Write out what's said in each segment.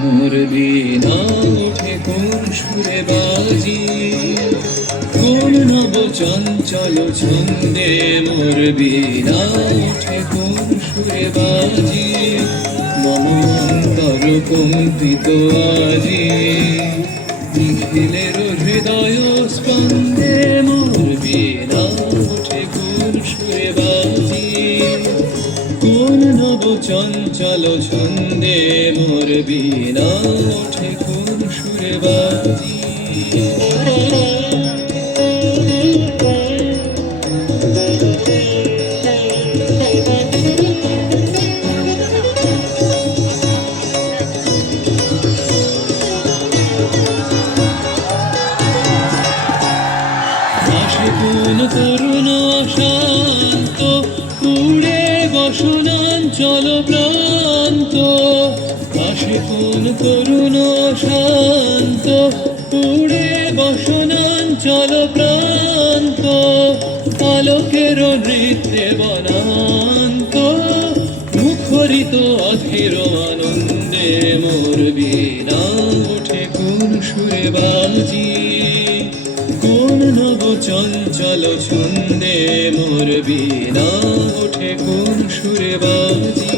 মোর বীণা ওঠে কোন সুরে বাজি, কোন নব চঞ্চল ছন্দে মোর বীণা ওঠে কোন সুরে বাজি, মম অন্তর কম্পিত আজি, নিখিলের হৃদয় স্পন্দে মোর বীণা ওঠে কোন সুরে বাজি, কোন নব চঞ্চল ছন্দে মোর বীণা ওঠে কোন সুরে বাজি। কোন তরুণ অশান্ত উড়ে বসনাঞ্চল প্রান্ত, আসে কোন তরুণ অশান্ত উড়ে বসনাঞ্চল প্রান্ত, আলোকের নৃত্যে বনান্ত, মুখরিত অধীর আনন্দে মোর বীণা ওঠে কোন সুরে বাজি, কোন নব চঞ্চল ছন্দে মোর বীণা ওঠে কোন সুরে বাজি।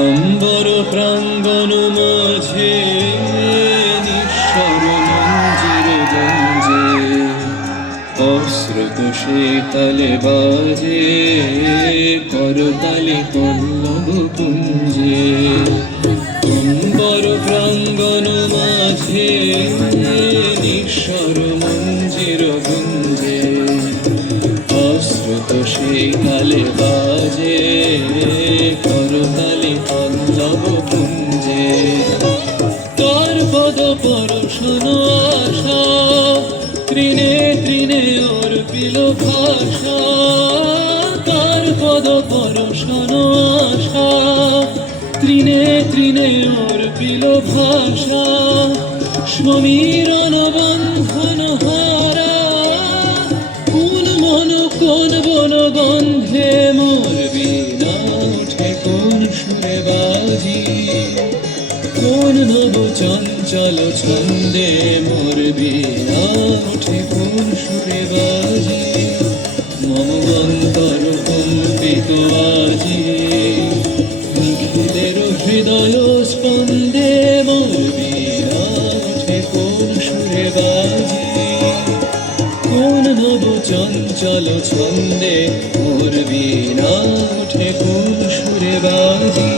অম্বর প্রাঙ্গণ মাঝে নিঃস্বর মঞ্জির গঞ্জে, অশ্রুত শীতলে বাজে করতালি পল্লব কুঞ্জে, অম্বর প্রাঙ্গণ মাঝে নিঃস্বর মঞ্জির গুঞ্জে, অশ্রুত শীতলে বাজে করতালি পল্লব কুঞ্জে, তার পদ পরশন আশা তৃণে তৃণে অর্পিল ভাষা, তার পদ পরশন আশা তৃণে তৃণে অর্পিল ভাষা, সমীরণ বন্ধন হারা কোন মন কোন বন বন্ধে মোর বীণা ওঠে কোন সুরে বাজি, কোন নব চঞ্চল ছন্দে মোর বীণা ওঠে কোন সুরে বাজি, মম অন্তর কম্পিত আজি, নিখিলের হৃদয় স্পন্দে মোর বীণা ওঠে কোন সুরে বাজি, কোন নব চঞ্চল ছন্দে মোর বীণা ওঠে কোন সুরে বাজি।